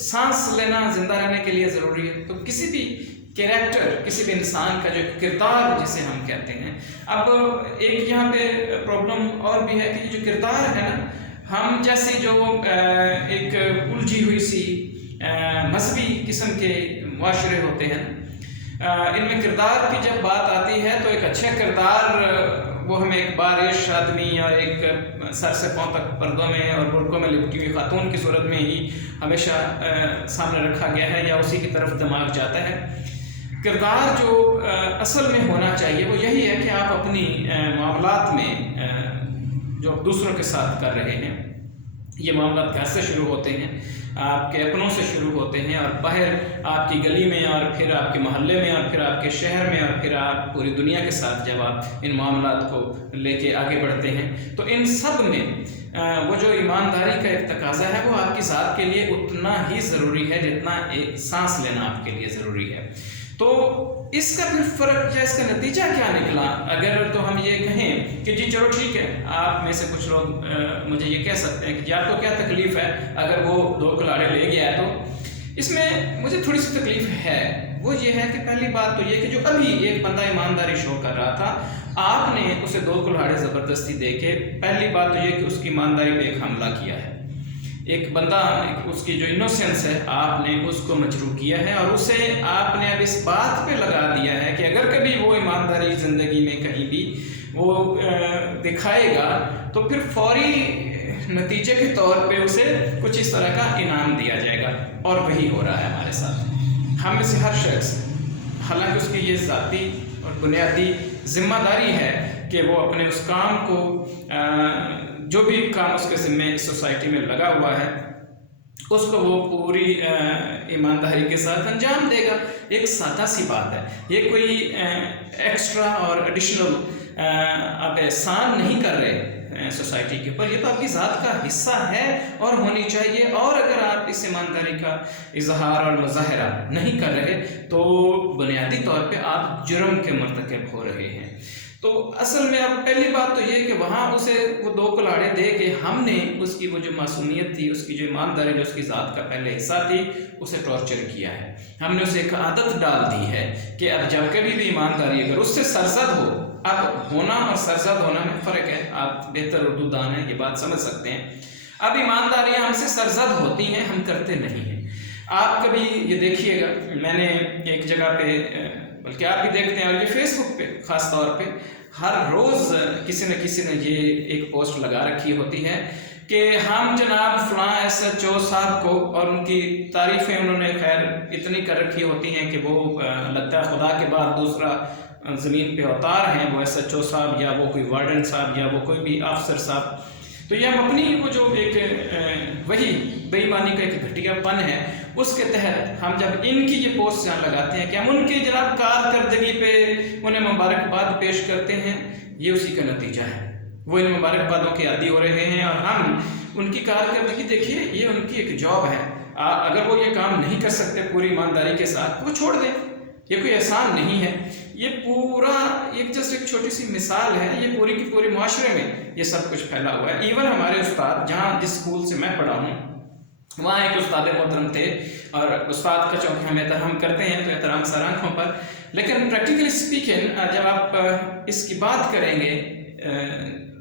سانس لینا زندہ رہنے کے لیے ضروری ہے، تو کسی بھی کیریکٹر، کسی بھی انسان کا جو کردار جسے ہم کہتے ہیں، اب ایک یہاں پہ پرابلم اور بھی ہے کہ جو کردار ہے نا، ہم جیسے جو ایک الجھی ہوئی سی مذہبی قسم کے معاشرے ہوتے ہیں، ان میں کردار کی جب بات آتی ہے تو ایک اچھا کردار وہ ہمیں ایک بارش آدمی اور ایک سر سے پاؤں تک پردوں میں اور برقعوں میں لپٹی ہوئی خاتون کی صورت میں ہی ہمیشہ سامنے رکھا گیا ہے یا اسی کی طرف دماغ جاتا ہے۔ کردار جو اصل میں ہونا چاہیے وہ یہی ہے کہ آپ اپنی معاملات میں جو دوسروں کے ساتھ کر رہے ہیں، یہ معاملات گھر سے شروع ہوتے ہیں، آپ کے اپنوں سے شروع ہوتے ہیں، اور باہر آپ کی گلی میں، اور پھر آپ کے محلے میں، اور پھر آپ کے شہر میں، اور پھر آپ پوری دنیا کے ساتھ جب آپ ان معاملات کو لے کے آگے بڑھتے ہیں تو ان سب میں وہ جو ایمانداری کا ایک تقاضا ہے وہ آپ کی ذات کے لیے اتنا ہی ضروری ہے جتنا ایک سانس لینا آپ کے لیے ضروری ہے۔ تو اس کا پھر فرق یا اس کا نتیجہ کیا نکلا؟ اگر تو ہم یہ کہیں کہ جی چلو ٹھیک ہے، آپ میں سے کچھ لوگ مجھے یہ کہہ سکتے ہیں کہ جی آپ کو کیا تکلیف ہے اگر وہ 2 کلاڑے لے گیا ہے، تو اس میں مجھے تھوڑی سی تکلیف ہے۔ وہ یہ ہے کہ پہلی بات تو یہ کہ جو ابھی ایک بندہ ایمانداری شو کر رہا تھا، آپ نے اسے 2 کلاڑے زبردستی دے کے، پہلی بات تو یہ کہ اس کی ایمانداری پہ ایک حملہ کیا ہے۔ ایک بندہ، اس کی جو انوسینس ہے، آپ نے اس کو مجروح کیا ہے، اور اسے آپ نے اب اس بات پہ لگا دیا ہے کہ اگر کبھی وہ ایمانداری زندگی میں کہیں بھی وہ دکھائے گا تو پھر فوری نتیجے کے طور پہ اسے کچھ اس طرح کا انعام دیا جائے گا، اور وہی ہو رہا ہے ہمارے ساتھ۔ ہم میں سے ہر شخص، حالانکہ اس کی یہ ذاتی اور بنیادی ذمہ داری ہے کہ وہ اپنے اس کام کو، جو بھی کام اس کے ذمہ اس سوسائٹی میں لگا ہوا ہے، اس کو وہ پوری ایمانداری کے ساتھ انجام دے گا۔ ایک سادہ سی بات ہے، یہ کوئی ایکسٹرا اور ایڈیشنل آپ احسان نہیں کر رہے سوسائٹی کے اوپر، یہ تو آپ کی ذات کا حصہ ہے اور ہونی چاہیے۔ اور اگر آپ اس ایمانداری کا اظہار اور مظاہرہ نہیں کر رہے تو بنیادی طور پہ آپ جرم کے مرتکب ہو رہے ہیں۔ تو اصل میں اب پہلی بات تو یہ کہ وہاں اسے وہ 2 کلاڑے دے کے ہم نے اس کی وہ جو معصومیت تھی، اس کی جو ایمانداری، جو اس کی ذات کا پہلے حصہ تھی، اسے ٹارچر کیا ہے۔ ہم نے اسے ایک عادت ڈال دی ہے کہ اب جب کبھی بھی ایمانداری اگر اس سے سرزد ہو، اب ہونا اور سرزد ہونا میں فرق ہے، آپ بہتر اردو دان ہیں، یہ بات سمجھ سکتے ہیں۔ اب ایمانداریاں ہم سے سرزد ہوتی ہیں، ہم کرتے نہیں ہیں۔ آپ کبھی یہ دیکھیے گا، میں نے ایک جگہ پہ، بلکہ آپ بھی دیکھتے ہیں، اور یہ فیس بک پہ خاص طور پہ ہر روز کسی نہ یہ ایک پوسٹ لگا رکھی ہوتی ہے کہ ہم جناب فلاں ایس ایچ او صاحب کو، اور ان کی تعریفیں انہوں نے خیر اتنی کر رکھی ہوتی ہیں کہ وہ لگتا ہے خدا کے بعد دوسرا زمین پہ اوتار ہیں، وہ ایس ایچ او صاحب یا وہ کوئی وارڈن صاحب یا وہ کوئی بھی افسر صاحب۔ تو یہ ہم اپنی وہ جو ایک وہی بے ایمانی کا ایک گھٹیا پن ہے، اس کے تحت ہم جب ان کی یہ پوسٹ یہاں لگاتے ہیں کہ ہم ان کی جناب کارکردگی پہ انہیں مبارکباد پیش کرتے ہیں، یہ اسی کا نتیجہ ہے۔ وہ ان مبارکبادوں کے عادی ہو رہے ہیں، اور ہم ان کی کارکردگی، دیکھیے یہ ان کی ایک جاب ہے، اگر وہ یہ کام نہیں کر سکتے پوری ایمانداری کے ساتھ وہ چھوڑ دیں، یہ کوئی احسان نہیں ہے۔ یہ پورا ایک جسٹ ایک چھوٹی سی مثال ہے، یہ پوری کی پوری معاشرے میں یہ سب کچھ پھیلا ہوا ہے۔ ایون ہمارے استاد، جہاں جس اسکول سے میں پڑھا ہوں، وہاں ایک استاد محترم تھے، اور استاد کا چونکہ ہم احترام کرتے ہیں تو احترام سر آنکھوں پر، لیکن پریکٹیکلی اسپیکنگ جب آپ اس کی بات کریں گے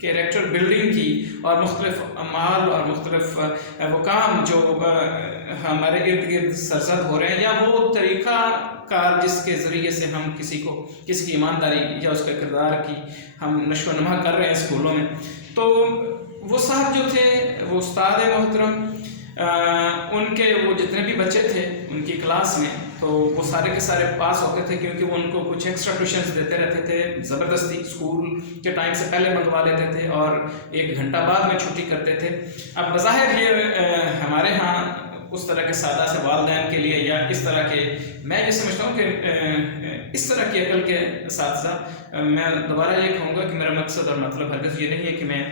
کیریکٹر بلڈنگ کی، اور مختلف اعمال اور مختلف وہ کام جو ہمارے ارد گرد سرزد ہو رہے ہیں، یا وہ طریقہ کار جس کے ذریعے سے ہم کسی کی ایمانداری یا اس کے کردار کی ہم نشو و نما کر رہے ہیں اسکولوں میں، تو وہ صاحب جو تھے، وہ استاد محترم، ان کے وہ جتنے بھی بچے تھے ان کی کلاس میں، تو وہ سارے کے سارے پاس ہوتے تھے، کیونکہ وہ ان کو کچھ ایکسٹرا ٹیوشنز دیتے رہتے تھے، زبردستی اسکول کے ٹائم سے پہلے منگوا لیتے تھے، اور 1 گھنٹہ بعد میں چھٹی کرتے تھے۔ اب بظاہر یہ ہمارے ہاں اس طرح کے سادہ سے والدین کے لیے، یا اس طرح کے، میں یہ سمجھتا ہوں کہ اس طرح کی عقل کے اساتذہ، میں دوبارہ یہ کہوں گا کہ میرا مقصد اور مطلب ہرگز یہ نہیں ہے کہ میں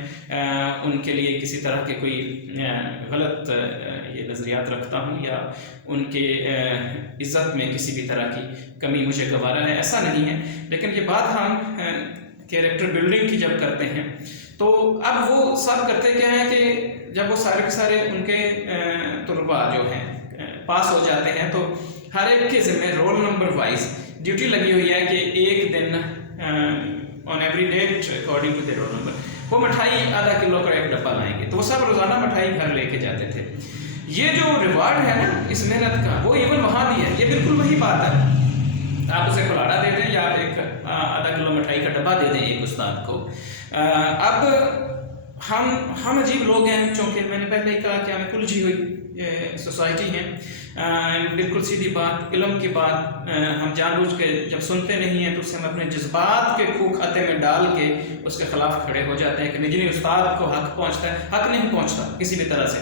ان کے لیے کسی طرح کے کوئی غلط یہ نظریات رکھتا ہوں، یا ان کے عزت میں کسی بھی طرح کی کمی مجھے گوارا ہے، ایسا نہیں ہے۔ لیکن یہ بات ہم کیریکٹر بلڈنگ کی جب کرتے ہیں، تو اب وہ سب کرتے کیا ہیں کہ جب وہ سارے کے سارے ان کے طلباء جو ہیں پاس ہو جاتے ہیں تو ہر ایک کے ذمہ رول نمبر وائز ڈیوٹی لگی ہوئی ہے کہ ایک دن on every date according to the roll number وہ مٹھائی آدھا کلو کا ایک ڈبہ لائیں گے. تو وہ سب روزانہ مٹھائی گھر لے کے جاتے تھے. یہ جو ریوارڈ ہے نا اس محنت کا وہ ایون وہاں بھی ہے. یہ بالکل وہی بات ہے. آپ اسے کلاڑا دے دیں یا آپ ایک آدھا کلو مٹھائی کا ڈبہ دے دیں ایک استاد کو. اب ہم عجیب لوگ ہیں چونکہ میں نے پہلے ہی کہا کہ ہمیں الجھی ہوئی سوسائٹی ہے. بالکل سیدھی بات علم کی بات ہم جان بوجھ کے جب سنتے نہیں ہیں تو اسے ہم اپنے جذبات کے کھو کھاتے میں ڈال کے اس کے خلاف کھڑے ہو جاتے ہیں کہ نہیں استاد کو حق پہنچتا ہے. حق نہیں پہنچتا کسی بھی طرح سے.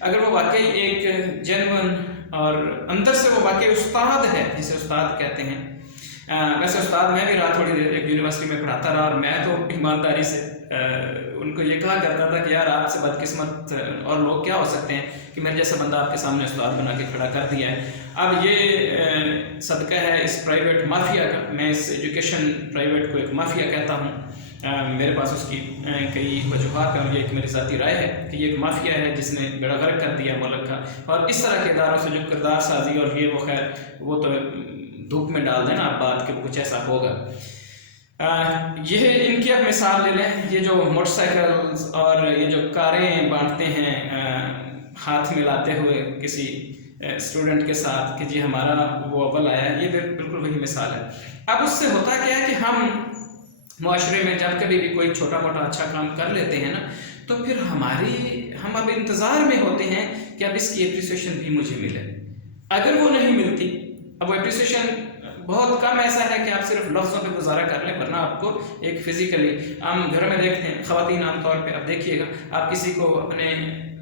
اگر وہ واقعی ایک جینون اور اندر سے وہ واقعی استاد ہے جسے استاد کہتے ہیں. ویسے استاد میں بھی رہا تھوڑی دیر ایک یونیورسٹی میں پڑھاتا رہا اور میں تو ایمانداری سے ان کو یہ کہا کرتا تھا کہ یار آپ سے بدقسمت اور لوگ کیا ہو سکتے ہیں کہ میرے جیسا بندہ آپ کے سامنے استاد بنا کے کھڑا کر دیا ہے. اب یہ صدقہ ہے اس پرائیویٹ مافیا کا. میں اس ایجوکیشن پرائیویٹ کو ایک مافیا کہتا ہوں. میرے پاس اس کی کئی وجوہات ہیں. یہ ایک میری ذاتی رائے ہے کہ یہ ایک مافیا ہے جس نے بیڑا غرق کر دیا ملک کا. اور اس طرح کے اداروں سے جو کردار سازی اور یہ وہ خیر وہ تو دھوپ میں ڈال دینا آپ بات کہ کچھ ایسا ہوگا. یہ ان کی اب مثال لے لیں. یہ جو موٹر سائیکلز اور یہ جو کاریں بانٹتے ہیں ہاتھ ملاتے ہوئے کسی اسٹوڈنٹ کے ساتھ کہ جی ہمارا وہ اول آیا ہے, یہ بالکل وہی مثال ہے. اب اس سے ہوتا کیا ہے کہ ہم معاشرے میں جب کبھی بھی کوئی چھوٹا موٹا اچھا کام کر لیتے ہیں نا تو پھر ہم اب انتظار میں ہوتے ہیں کہ اب اس کی اپریسیشن بھی مجھے ملے. اگر وہ نہیں ملتی, اب وہ اپریسیشن بہت کم ایسا ہے کہ آپ صرف لفظوں پہ گزارا کر لیں, ورنہ آپ کو ایک فزیکلی ہم گھر میں دیکھتے ہیں خواتین عام طور پہ آپ دیکھیے گا آپ کسی کو اپنے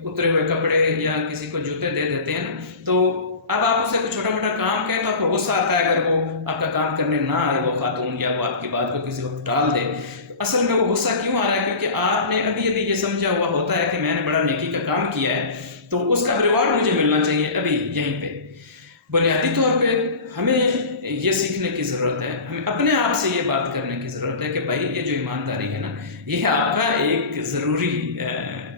اترے ہوئے کپڑے یا کسی کو جوتے دے دیتے ہیں نا تو اب آپ اسے کوئی چھوٹا موٹا کام کہیں تو آپ کو غصہ آتا ہے اگر وہ آپ کا کام کرنے نہ آئے وہ خاتون یا وہ آپ کی بات کو کسی وقت ٹال دے. اصل میں وہ غصہ کیوں آ رہا ہے کیونکہ آپ نے ابھی یہ سمجھا ہوا ہوتا ہے کہ میں نے بڑا نیکی کا کام کیا ہے تو اس کا ریوارڈ مجھے ملنا چاہیے ابھی یہیں پہ. بنیادی طور پہ ہمیں یہ سیکھنے کی ضرورت ہے, ہمیں اپنے آپ سے یہ بات کرنے کی ضرورت ہے کہ بھائی یہ جو ایمانداری ہے نا یہ آپ کا ایک ضروری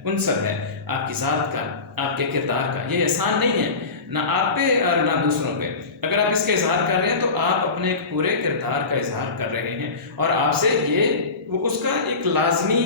عنصر ہے آپ کی ذات کا, آپ کے کردار کا. یہ احسان نہیں ہے نہ آپ پہ اور نہ دوسروں پہ. اگر آپ اس کا اظہار کر رہے ہیں تو آپ اپنے ایک پورے کردار کا اظہار کر رہے ہیں اور آپ سے وہ اس کا ایک لازمی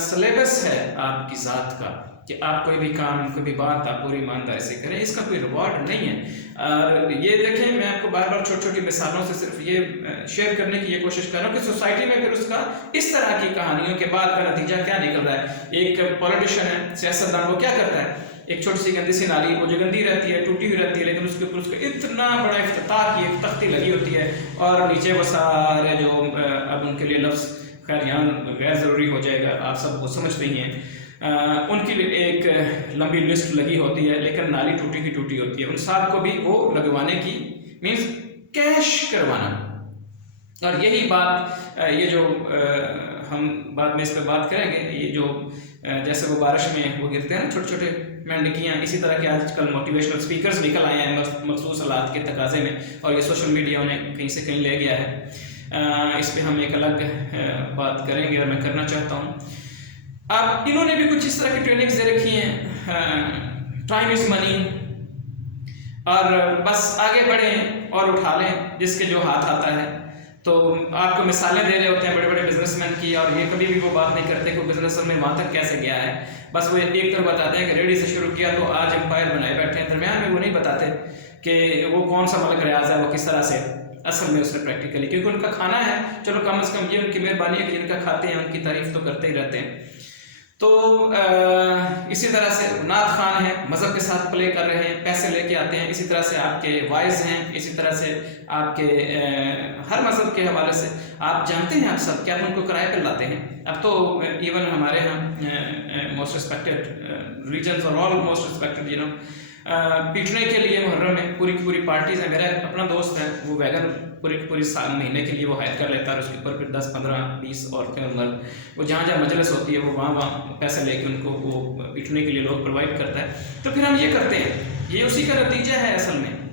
سلیبس ہے آپ کی ذات کا کہ آپ کوئی بھی کام کوئی بھی بات آپ پوری ایمانداری سے کریں. اس کا کوئی ریوارڈ نہیں ہے. اور یہ دیکھیں میں آپ کو بار بار چھوٹی چھوٹی مثالوں سے صرف یہ شیئر کرنے کی یہ کوشش کر رہا ہوں کہ سوسائٹی میں پھر اس کا اس طرح کی کہانیوں کے بعد کا نتیجہ کیا نکل رہا ہے. ایک پولیٹیشین ہے سیاستدان وہ کیا کرتا ہے ایک چھوٹی سی گندی سی نالی وہ جو گندی رہتی ہے ٹوٹی ہوئی رہتی ہے لیکن اس کے اوپر اس کو اتنا بڑا افتتاح کی ایک تختی لگی ہوتی ہے اور نیچے وہ سارے جو اب ان کے لیے لفظ خیر یہاں غیر ضروری ہو جائے گا آپ سب وہ سمجھتے ہی ہیں ان کی ایک لمبی لسٹ لگی ہوتی ہے لیکن نالی ٹوٹی کی ٹوٹی ہوتی ہے. ان سب کو بھی وہ لگوانے کی مینس کیش کروانا. اور یہی بات یہ جو ہم بعد میں اس پہ بات کریں گے یہ جو جیسے وہ بارش میں وہ گرتے ہیں نا چھوٹے چھوٹے مینڈکیاں اسی طرح کے آج کل موٹیویشنل سپیکرز نکل آئے ہیں مخصوص حالات کے تقاضے میں اور یہ سوشل میڈیا انہیں کہیں سے کہیں لے گیا ہے. اس پہ ہم ایک الگ بات کریں گے اور میں کرنا چاہتا ہوں. اب انہوں نے بھی کچھ اس طرح کی ٹریننگز دے رکھی ہیں ٹائم از منی اور بس آگے بڑھیں اور اٹھا لیں جس کے جو ہاتھ آتا ہے. تو آپ کو مثالیں دے رہے ہوتے ہیں بڑے بڑے بزنس مین کی اور یہ کبھی بھی وہ بات نہیں کرتے کہ بزنس میں وہاں تک کیسے گیا ہے. بس وہ ایک طرف بتاتے ہیں کہ ریڈی سے شروع کیا تو آج امپائر بنائے بیٹھے ہیں. درمیان میں وہ نہیں بتاتے کہ وہ کون سا ملک ریاض ہے وہ کس طرح سے اصل میں اس نے پریکٹیکلی کیونکہ ان کا کھانا ہے چلو کم از کم یہ ان کی مہربانی ہے کہ جن کا کھاتے ہیں ان کی تعریف تو کرتے ہی رہتے ہیں. تو اسی طرح سے نعت خوان ہیں مذہب کے ساتھ پلے کر رہے ہیں پیسے لے کے آتے ہیں. اسی طرح سے آپ کے وائز ہیں اسی طرح سے آپ کے ہر مذہب کے حوالے سے آپ جانتے ہیں آپ سب کیا ان کو کرائے پہ لاتے ہیں. اب تو ایون ہمارے یہاں موسٹ ریسپیکٹڈ ریجنز اور آل موسٹ ریسپیکٹڈ پیٹنے کے لیے محرم میں پوری کی پوری پارٹیز ہیں. میرا اپنا دوست ہے وہ ویگن پوری سال مہینے کے لیے وہ ہائر کر لیتا ہے اور اس کے اوپر پھر 10 15 20 عورتیں اور مرد وہ جہاں مجلس ہوتی ہے وہ وہاں پیسے لے کے ان کو وہ پیٹنے کے لیے لوگ پرووائڈ کرتا ہے. تو پھر ہم یہ کرتے ہیں یہ اسی کا نتیجہ ہے اصل میں